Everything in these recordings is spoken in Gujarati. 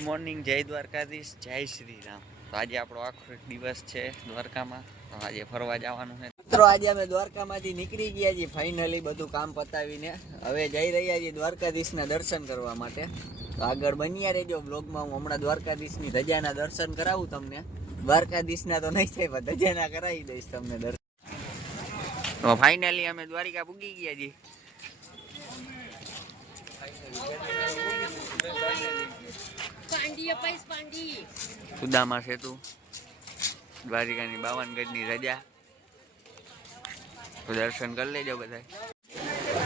ગુડ મોર્નિંગ, જય દ્વારકાધીશ, જય શ્રી રામ। તો આજે આપણો આખો દિવસ છે દ્વારકામાં। તો આજે ફરવા જવાનું છે મિત્રો। આજે અમે દ્વારકામાંથી નીકળી ગયા છીએ ફાઇનલી બધું કામ પતાવીને। હવે જઈ રહ્યા છીએ દ્વારકાધીશના દર્શન કરવા માટે। તો આગળ બન્યા રહેજો બ્લોગમાં। હું હમણાં દ્વારકાધીશની ધજાના દર્શન કરાવું તમને। દ્વારકાધીશના તો નહીં થાય પણ ધજાના કરાવી દઈશ તમને દર્શન। તો ફાઇનલી અમે દ્વારિકા પૂગી ગયા છીએ। સુદામા સેતુ, દ્વારિકાની 52 ગજની રજા। તો દર્શન કરી લેજો બધા।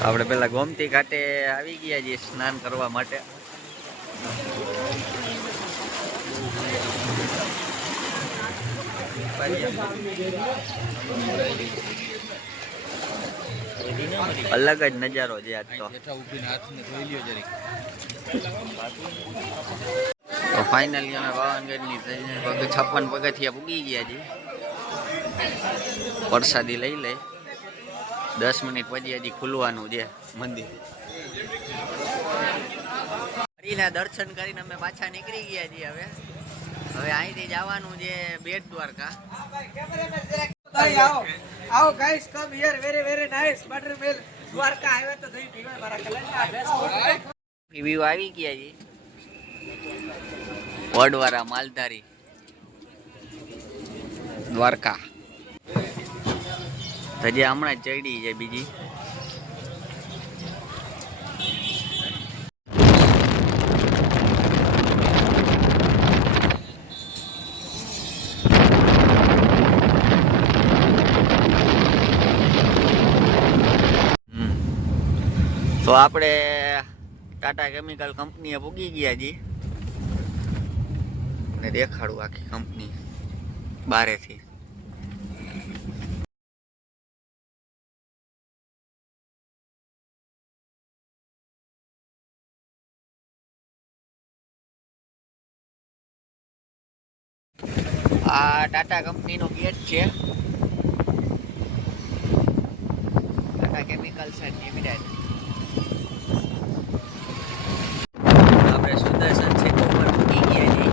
આપણે પેલા ગોમતી ઘાટે આવી ગયા છીએ સ્નાન કરવા માટે। અલગ જ નજારો છે આજ તો। તો ફાઇનલી અમે 52 ગજની 56 પગથિયા પૂગી ગયા છીએ। પ્રસાદી લઈ લે, 10 મિનિટ પછી હજી ખુલવાનું છે મંદિર। હરિના દર્શન કરીને અમે પાછા નીકળી ગયા છીએ। હવે અહીંથી જવાનું છે બેટ દ્વારકા। आओ guys, come here, very nice buttermilk Dwarka आवे तो दही पीवे मारा कलंगा बेस रिव्यू આવી ગયા છે। વડવારા માલધારી દ્વારકા તજે હમણાં ચડી છે બીજી। તો આપણે ટાટા કેમિકલ કંપનીએ પૂગી ગયા છીએ અને દેખાડું આખી કંપની બારેથી। આ ટાટા કંપનીનો ગેટ છે। Tata chemicals and limited. આપણે સુદર્શન સેતુ પર પૂગી ગયા છીએ।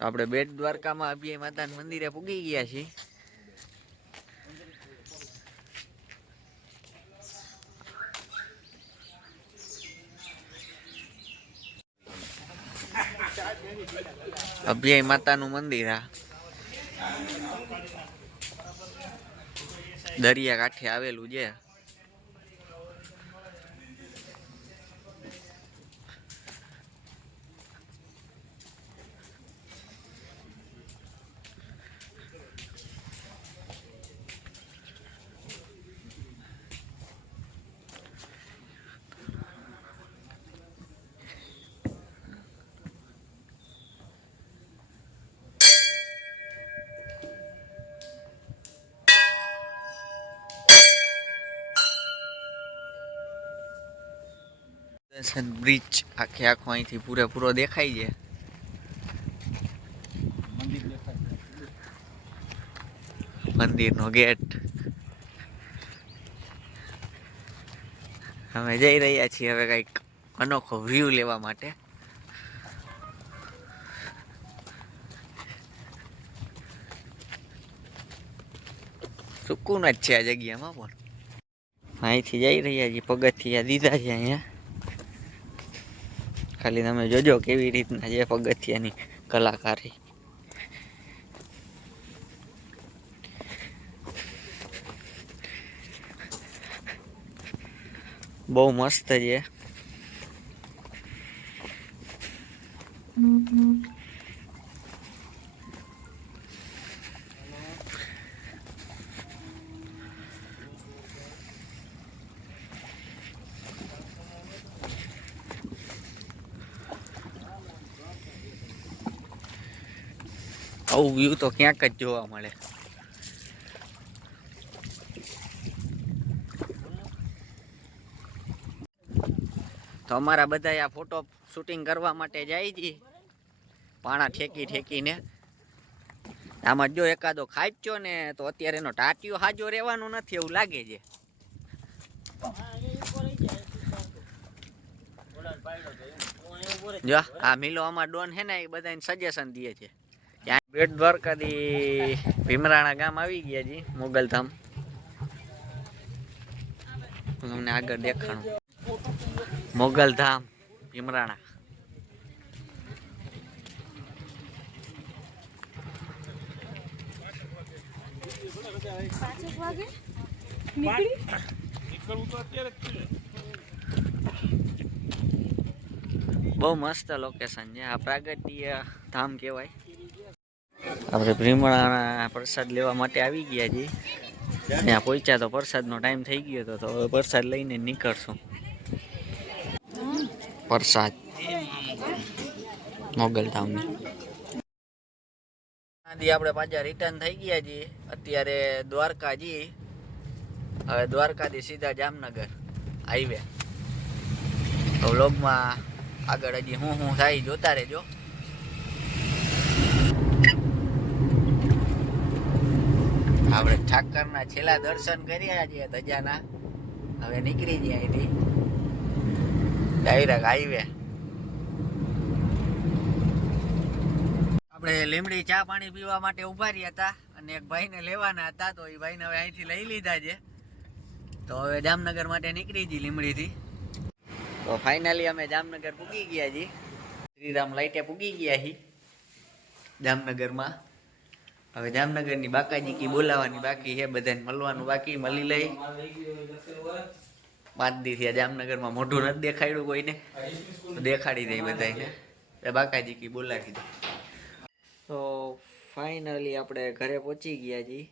આપણે બેટ દ્વારકામાં અભિય માતાના મંદિરે પૂગી ગયા છીએ। અભિય માતાનું મંદિર આ દરિયા કાંઠે આવેલું છે। બ્રિજ આખે આખો અહીંથી પૂરેપૂરો દેખાય છે। મંદિરનો ગેટ। અમે જઈ રહ્યા છીએ હવે કંઈક અનોખો વ્યૂ લેવા માટે। સુકૂન જ છે આ જગ્યામાં પણ। અહીંથી જઈ રહ્યા છીએ, પગથિયા દીધા છે અહીંયા। ખાલી તમે જોજો કેવી રીતના છે પગથિયાની કલાકારી। બહુ મસ્ત છે। આવું વ્યૂ તો ક્યાંક જ જોવા મળે। તો અમારા બધા આ ફોટો શૂટિંગ કરવા માટે જાય છે પાણા ઠેકીને. આમાં જો એકાદો ખાચ્યો ને તો અત્યારે એનો ટાટિયો હાજો રહેવાનું નથી એવું લાગે છે. જો આ મિલો અમાર ડોન હે ને એ બધાને સજેશન દે છે. ત્યાં બેટ દ્વારકાથી ભીમરાણા ગામ આવી ગયા જી મોગલધામ. તમને આગળ દેખાણું મોગલધામ ભીમરાણા. બહુ મસ્ત લોકેશન છે. આ પ્રાગટ્ય ધામ કહેવાય. આપણે ભીમરાણા પ્રસાદ લેવા માટે આવી ગયા છીએ. ત્યાં પહોંચ્યા તો પ્રસાદનો ટાઈમ થઈ ગયો હતો, તો હવે પ્રસાદ લઈને નીકળશું. પ્રસાદ મોગલધામની. આપણે પાછા રિટર્ન થઈ ગયા છીએ અત્યારે દ્વારકા જી. હવે દ્વારકાથી સીધા જામનગર હાઈવે. તો વ્લોગમાં આગળ હજી હું થાય જોતા રહેજો. આપણે ઠાકરના છેલ્લા દર્શન કર્યા છીએ ધજાના. હવે નીકળી ગયા અહીંથી ડાયરેક્ટ હાઈવે. આપણે લીમડી ચા પાણી પીવા માટે ઉભા રહ્યા હતા અને એક ભાઈને લેવાના હતા, તો એ ભાઈને હવે અહીંથી લઈ લીધા છે. તો હવે જામનગર માટે નીકળી જઈએ લીમડીથી. તો ફાઇનલી અમે જામનગર પૂગી ગયા છીએ. શ્રીરામ લાઈટે પૂગી ગયા છીએ જામનગરમાં. હવે જામનગરની બાકાજી કી બોલાવાની બાકી છે, બધાને મળવાનું બાકી. મળી લઈ 5 દી થયા જામનગરમાં મોઢું નથી દેખાડ્યું કોઈને, દેખાડી દઈ બધાને. બાકાજી કી બોલાવી દે. તો ફાઇનલી આપણે ઘરે પહોંચી ગયા છીએ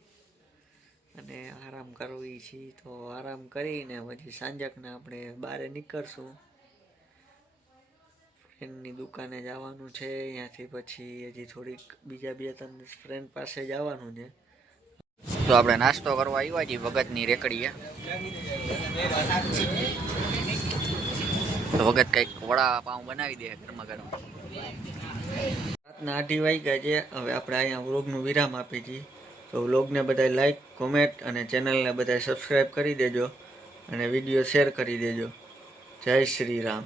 અને આરામ કરવી છીએ. તો આરામ કરીને પછી સાંજકના આપણે બહાર નીકળશું. ફ્રેન્ડની દુકાને જવાનું છે. ત્યાંથી પછી હજી થોડીક બીજા 2-3 ફ્રેન્ડ પાસે જવાનું છે. તો આપણે નાસ્તો કરવા આવ્યા છીએ ભગતની રેકડીએ. તો ભગત કંઈક વડાપાઉં બનાવી દે ગરમા ગરમ. રાતના 8 વાગ્યા છે. હવે આપણે અહીંયા વ્લોગનું વિરામ આપી છીએ. તો વ્લોગને બધા લાઈક, કોમેન્ટ અને ચેનલને બધા સબસ્ક્રાઈબ કરી દેજો અને વિડીયો શેર કરી દેજો. જય શ્રી રામ.